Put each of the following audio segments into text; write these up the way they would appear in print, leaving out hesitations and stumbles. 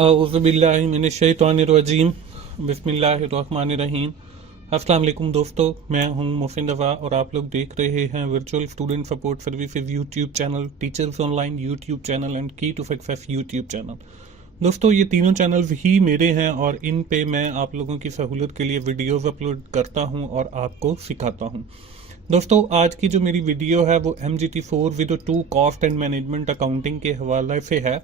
औज़ुबिल्लाहिमिनश्शैतानिर्रजीम बिस्मिल्लाहिर्रहमानिर्रहीम। अस्सलाम वालेकुम दोस्तों, मैं हूं मोहसिन रज़ा और आप लोग देख रहे हैं virtual student support services YouTube channel, teachers online YouTube channel and की टू सक्सेस यूट्यूब चैनल। दोस्तों, ये तीनों चैनल्स ही मेरे हैं और इन पे मैं आप लोगों की सहूलत के लिए वीडियोस अपलोड करता हूं और आपको सिखाता हूं। दोस्तों, आज की जो मेरी वीडियो है वो MGT4 with 2 cost and management accounting के हवाले से है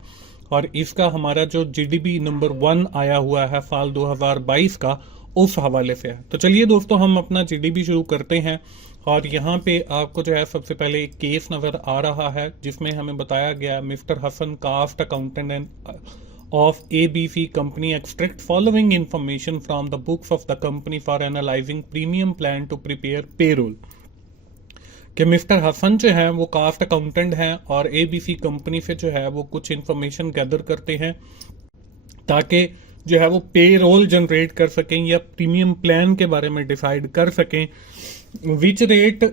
और इसका हमारा जो GDP नंबर 1 आया हुआ है साल 2022 का, उस हवाले से है। तो चलिए दोस्तों, हम अपना GDP शुरू करते हैं और यहाँ पे आपको जो है सबसे पहले एक केस नजर आ रहा है जिसमें हमें बताया गया Mister Hasan cost accountant and of ABC company extract following information from the books of the company for analyzing premium plan to prepare payroll। कि मिस्टर हसन जो है वो कास्ट अकाउंटेंट हैं और ABC कंपनी से जो है वो कुछ इंफॉर्मेशन गैदर करते हैं ताकि जो है वो पे रोल जनरेट कर सकें या प्रीमियम प्लान के बारे में डिसाइड कर सकें। विच रेट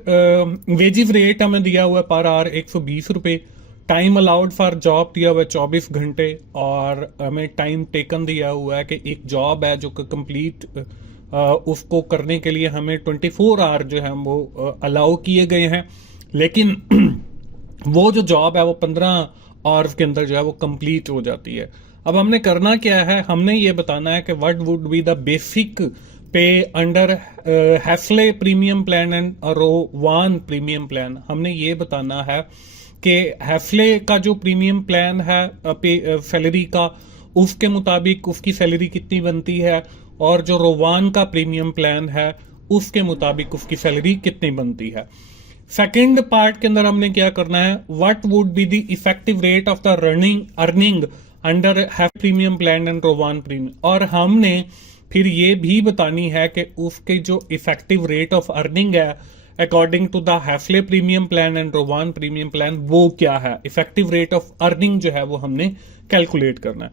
वेजिव रेट हमें दिया हुआ है पर आवर 120 रुपये, टाइम अलाउड फॉर जॉब दिया हुआ है 24 घंटे और हमें टाइम टेकन दिया हुआ है कि एक जॉब है जो कंप्लीट उसको करने के लिए हमें 24 आवर जो है वो अलाउ किए गए हैं, लेकिन वो जो जॉब है वो 15 आवर्स के अंदर जो है वो कंप्लीट हो जाती है। अब हमने करना क्या है, हमने ये बताना है कि what would be the basic pay under हैस्ले premium plan and Rowan premium plan. हमने ये बताना है कि हैस्ले का जो प्रीमियम प्लान है सैलरी का, उसके मुताबिक उसकी सैलरी कितनी बनती है और जो रोवान का प्रीमियम प्लान है उसके मुताबिक उसकी सैलरी कितनी बनती है। सेकंड पार्ट के अंदर हमने क्या करना है, what would be the effective rate of the earning under have premium plan and Rowan premium, और हमने फिर ये भी बतानी है कि उसके जो इफेक्टिव रेट ऑफ अर्निंग है अकॉर्डिंग टू द हैस्ले premium plan and Rowan premium plan वो क्या है। इफेक्टिव रेट ऑफ अर्निंग जो है वो हमने कैलकुलेट करना है।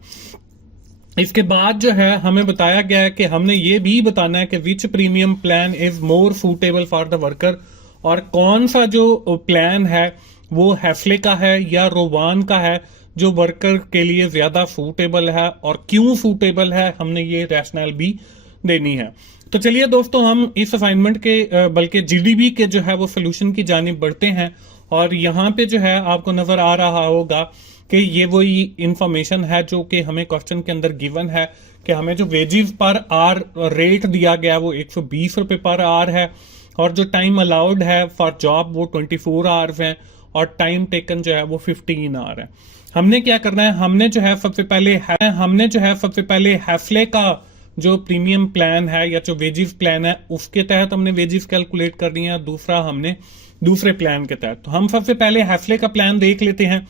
इसके बाद जो है हमें बताया गया है कि हमने ये भी बताना है कि which premium plan is more suitable for the worker, और कौन सा जो प्लान है वो हैस्ले का है या रोवान का है जो वर्कर के लिए ज्यादा सूटेबल है और क्यों सूटेबल है, हमने ये रैशनल भी देनी है। तो चलिए दोस्तों, हम इस असाइनमेंट के बल्कि GDP के जो है वो सोल्यूशन की जानिब बढ़ते हैं और यहाँ पे जो है आपको नजर आ रहा होगा कि ये वही इंफॉर्मेशन है जो कि हमें क्वेश्चन के अंदर गिवन है कि हमें जो वेजेस पर आवर रेट दिया गया वो 120 रुपए पर आवर है और जो टाइम अलाउड है फॉर जॉब वो 24 आवर्स है और टाइम टेकन जो है वो 15 आवर है। हमने क्या करना है, हमने जो है सबसे पहले हैस्ले का जो प्रीमियम प्लान है या जो वेजेस प्लान है उसके तहत हमने वेजेस कैलकुलेट करनी है, दूसरा हमने दूसरे प्लान के तहत। तो हम सबसे पहले हैस्ले का प्लान देख लेते हैं।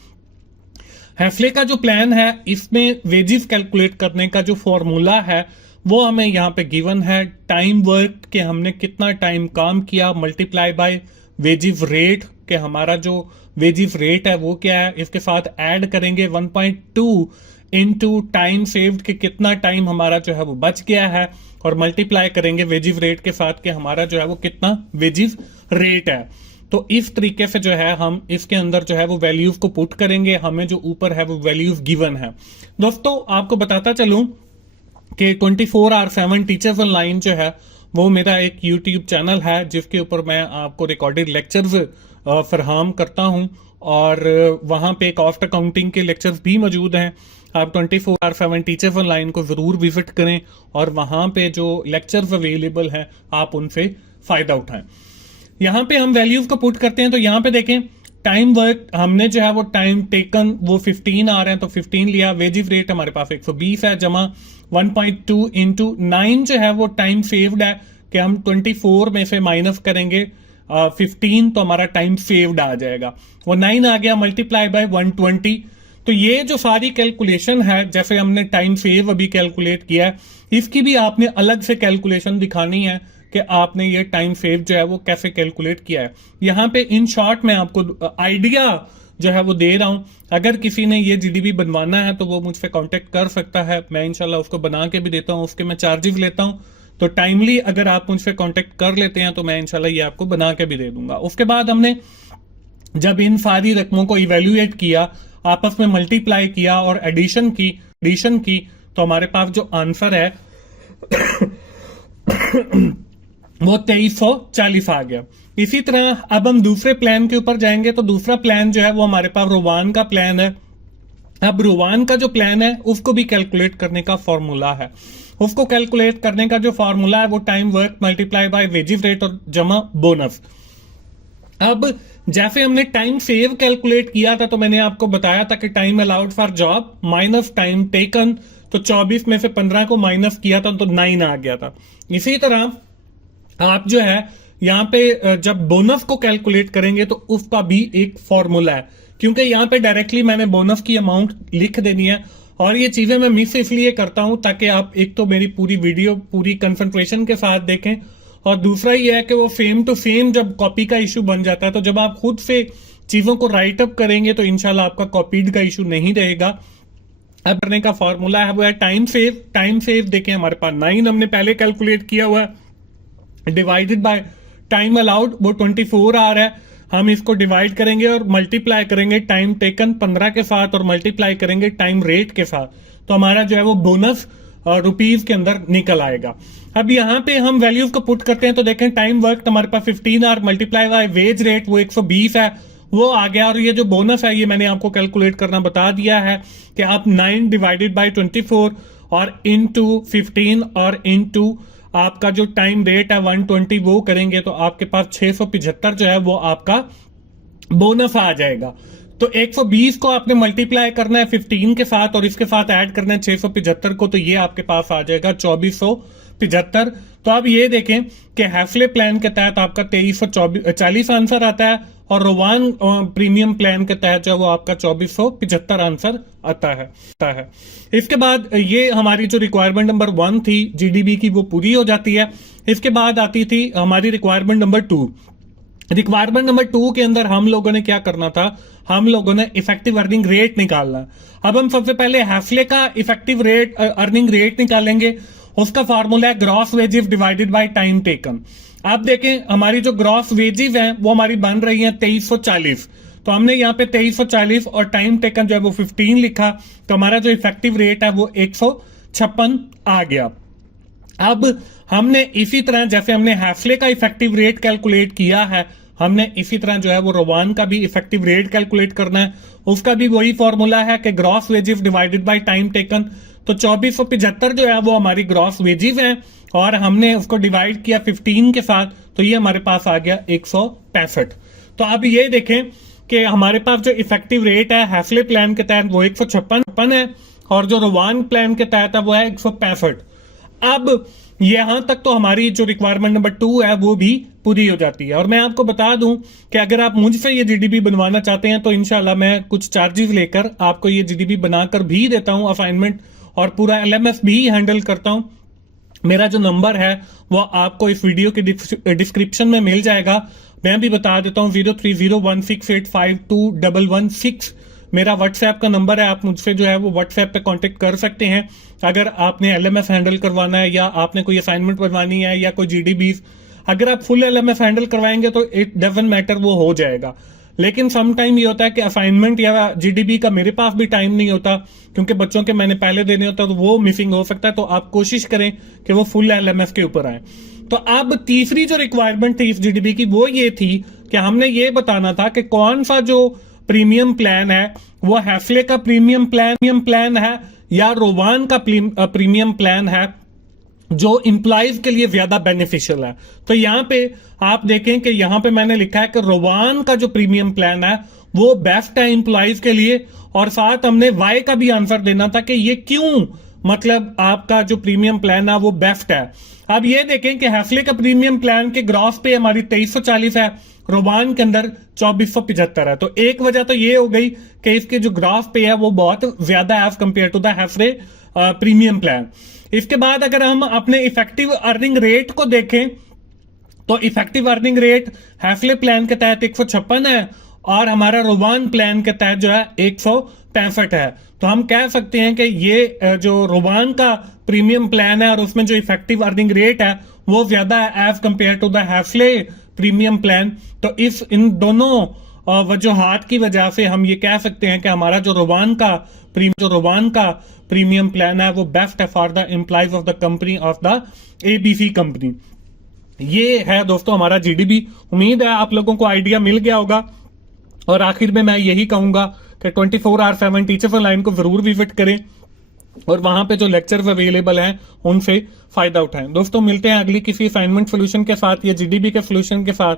हैस्ले का जो प्लान है इसमें वेजेस कैलकुलेट करने का जो फॉर्मूला है वो हमें यहाँ पे गिवन है, टाइम वर्क के हमने कितना टाइम काम किया मल्टीप्लाई बाय वेजेस रेट के हमारा जो वेजेस रेट है वो क्या है, इसके साथ ऐड करेंगे 1.2 इनटू टाइम सेव्ड के कितना टाइम हमारा जो है वो बच गया है और मल्टीप्लाई करेंगे वेजेस रेट के साथ के हमारा जो है वो कितना वेजेस रेट है। तो इस तरीके से जो है हम इसके अंदर जो है वो वैल्यूज को पुट करेंगे, हमें जो ऊपर है वो वैल्यूज गिवन है। दोस्तों, आपको बताता चलूं कि 24/7 टीचर्स ऑनलाइन जो है वो मेरा एक यूट्यूब चैनल है जिसके ऊपर मैं आपको रिकॉर्डेड लेक्चर्स फरहम करता हूं और वहां पे कॉस्ट अकाउंटिंग के लेक्चर्स भी मौजूद हैं। आप 24/7 टीचर्स ऑनलाइन को जरूर विजिट करें और वहां पे जो लेक्चर्स अवेलेबल हैं आप उनसे फायदा उठाएं। यहाँ पे हम वैल्यूज को पुट करते हैं तो यहाँ पे देखें टाइम वर्क हमने जो है वो टाइम टेकन वो 15 आ रहे हैं तो 15 लिया, वेजेस रेट हमारे पास 120 है जमा 1.2 इंटू 9 जो है वो टाइम सेव्ड है कि हम 24 में से माइनस करेंगे 15 तो हमारा टाइम सेव्ड आ जाएगा, वो 9 आ गया मल्टीप्लाई बाय 120। तो ये जो सारी कैलकुलेशन है जैसे हमने टाइम सेव अभी कैलकुलेट किया है इसकी भी आपने अलग से कैलकुलेशन दिखानी है कि आपने ये टाइम सेव जो है वो कैसे कैलकुलेट किया है। यहाँ पे इन शॉर्ट मैं आपको आइडिया जो है वो दे रहा हूं, अगर किसी ने ये GDP बनवाना है तो वो मुझसे कांटेक्ट कर सकता है, मैं इंशाल्लाह उसको बना के भी देता हूं, उसके मैं चार्जेस लेता हूं। तो टाइमली अगर आप मुझसे कांटेक्ट कर लेते हैं तो मैं इंशाल्लाह ये आपको बना के भी दे दूंगा। उसके बाद हमने जब इन सारी रकमों को इवेल्युएट किया, आपस में मल्टीप्लाई किया और एडिशन की, एडिशन की तो हमारे पास जो आंसर है वो 2340 आ गया। इसी तरह अब हम दूसरे प्लान के ऊपर जाएंगे, तो दूसरा प्लान जो है वो हमारे पास रोवान का प्लान है। अब रोवान का जो प्लान है उसको भी कैलकुलेट करने का फॉर्मूला है। उसको कैलकुलेट करने का जो फॉर्मूला है वो time work multiply by wages rate और जमा बोनस। अब जैसे हमने टाइम सेव कैलकुलेट किया था तो मैंने आपको बताया था कि time allowed for job minus time taken, तो 24 में से 15 को माइनस किया था तो 9 आ गया था। इसी तरह आप जो है यहाँ पे जब बोनस को कैलकुलेट करेंगे तो उसका भी एक फॉर्मूला है, क्योंकि यहाँ पे डायरेक्टली मैंने बोनस की अमाउंट लिख देनी है। और ये चीजें मैं मिस इसलिए करता हूं ताकि आप एक तो मेरी पूरी वीडियो पूरी कंसंट्रेशन के साथ देखें, और दूसरा ये है कि वो सेम टू सेम जब कॉपी का इशू बन जाता है तो जब आप खुद से चीजों को राइट अप करेंगे तो इंशाल्लाह आपका कॉपीड का इशू नहीं रहेगा। अब करने का फॉर्मूला है वो है टाइम सेव। टाइम सेव देखें हमारे पास 9 हमने पहले कैलकुलेट किया हुआ है, डिवाइडेड बाय टाइम अलाउड वो 24 आ रहा है। हम इसको डिवाइड करेंगे और मल्टीप्लाई करेंगे टाइम टेकन 15 के साथ और मल्टीप्लाई करेंगे टाइम रेट के साथ, तो हमारा जो है वो बोनस रुपीज के अंदर निकल आएगा। अब यहाँ पे हम वैल्यूज को पुट करते हैं तो देखें टाइम वर्क हमारे पास 15 hour multiply by wage rate वो 120 है, वो आ गया। और ये जो बोनस है ये मैंने आपको कैलकुलेट करना बता दिया है कि आप 9 डिवाइडेड बाय 24 और इनटू 15 और इनटू आपका जो टाइम रेट है 120 वो करेंगे तो आपके पास 675 जो है वो आपका बोनस आ जाएगा। तो 120 को आपने मल्टीप्लाई करना है 15 के साथ और इसके साथ ऐड करना है 675 को, तो ये आपके पास आ जाएगा 2475। तो आप ये देखें कि हैफले प्लान के तहत आपका 2340 आंसर आता है और रोवान प्रीमियम प्लान के तहत जो है वो आपका 2475 आंसर आता है। इसके बाद ये हमारी जो रिक्वायरमेंट नंबर 1 थी जीडीबी की वो पूरी हो जाती है। इसके बाद आती थी हमारी रिक्वायरमेंट नंबर 2। रिक्वायरमेंट नंबर 2 के अंदर हम लोगों ने क्या करना था, हम लोगों ने इफेक्टिव अर्निंग रेट निकालना। अब हम सबसे पहले हैफले का इफेक्टिव रेट अर्निंग रेट निकालेंगे। उसका फॉर्मूला है gross wages divided by time taken. आप देखें हमारी जो ग्रॉस वेजेस हैं वो हमारी बन रही हैं 2340, तो हमने यहाँ पे 2340 और टाइम टेकन जो है वो 15 लिखा, तो हमारा जो इफेक्टिव रेट है वो 156 आ गया। अब हमने इसी तरह जैसे हमने हैफले का इफेक्टिव रेट कैलकुलेट किया है, हमने इसी तरह जो है वो रोवान का भी इफेक्टिव रेट कैलकुलेट करना है। उसका भी वही फॉर्मूला है कि gross wages divided by time taken. तो 2475 जो है वो हमारी ग्रॉस वेजेस है और हमने उसको डिवाइड किया 15 के साथ, तो ये हमारे पास आ गया 165। तो अब ये देखें कि हमारे पास जो इफेक्टिव रेट है हैफले प्लान के तहत वो 156 है और जो रोवान प्लान के तहत है वो है 165। अब यहां तक तो हमारी जो रिक्वायरमेंट नंबर 2 है वो भी पूरी हो जाती है। और मैं आपको बता दूं कि अगर आप मुझसे ये जीडीबी बनवाना चाहते हैं तो इंशाल्लाह मैं कुछ चार्जेस लेकर आपको ये जीडीबी बनाकर भी देता हूं, असाइनमेंट और पूरा एलएमएस भी हैंडल करता हूं। मेरा जो नंबर है वो आपको इस वीडियो के डिस्क्रिप्शन में मिल जाएगा। मैं भी बता देता हूं 030168521116 मेरा व्हाट्सएप का नंबर है। आप मुझसे जो है वो व्हाट्सएप पे कांटेक्ट कर सकते हैं अगर आपने एलएमएस हैंडल करवाना है या आपने कोई असाइनमेंट बनवानी है या कोई जीडीबी। अगर आप फुल एलएमएस हैंडल करवाएंगे तो इट डजंट मैटर, वो हो जाएगा। लेकिन सम टाइम ये होता है कि असाइनमेंट या जीडीबी का मेरे पास भी टाइम नहीं होता क्योंकि बच्चों के मैंने पहले देने होता है तो वो मिसिंग हो सकता है। तो आप कोशिश करें कि वो फुल एलएमएस के ऊपर आए। तो अब तीसरी जो रिक्वायरमेंट थी इस जीडीबी की वो ये थी कि हमने ये बताना था कि कौन सा जो प्रीमियम प्लान है वो हैफले का प्रीमियम प्लान है या रोवान का प्रीमियम प्लान है जो इंप्लॉइज के लिए ज्यादा बेनिफिशियल है। तो यहाँ पे आप देखें कि यहाँ पे मैंने लिखा है कि रोवान का जो प्रीमियम प्लान है वो बेस्ट है इंप्लॉइज के लिए, और साथ हमने वाई का भी आंसर देना था कि ये क्यों, मतलब आपका जो प्रीमियम प्लान है वो बेस्ट है। अब ये देखें कि हैफले का प्रीमियम प्लान के ग्रॉस पे हमारी 2340 है, रोवान के अंदर 2475 है। तो एक वजह तो ये हो गई कि इसके जो ग्रॉस पे है वो बहुत ज्यादा है एज कंपेयर टू द हैफले प्रीमियम प्लान। इसके बाद अगर हम अपने इफेक्टिव अर्निंग रेट को देखें तो इफेक्टिव अर्निंग रेट हैफले प्लान के तहत 156 है और हमारा रोवान प्लान के तहत जो है 165 है। तो हम कह सकते हैं कि ये जो रोवान का प्रीमियम प्लान है और उसमें जो इफेक्टिव अर्निंग रेट है वो ज्यादा है एज कंपेयर टू द हैफले प्रीमियम प्लान। तो इन दोनों वजूहात की वजह से हम ये कह सकते हैं कि हमारा जो रोबान का प्रीमियम प्लान है वो बेस्ट है for the employees of the company of the ABC company. ये है दोस्तों हमारा जीडीबी। उम्मीद है आप लोगों को आइडिया मिल गया होगा। और आखिर में मैं यही कहूंगा कि 24/7 टीचर्स ऑनलाइन को जरूर विजिट करें और वहां पे जो लेक्चर्स अवेलेबल हैं उनसे फायदा उठाएं। दोस्तों मिलते हैं अगली किसी असाइनमेंट सोल्यूशन के साथ या जीडीबी के सोल्यूशन के साथ।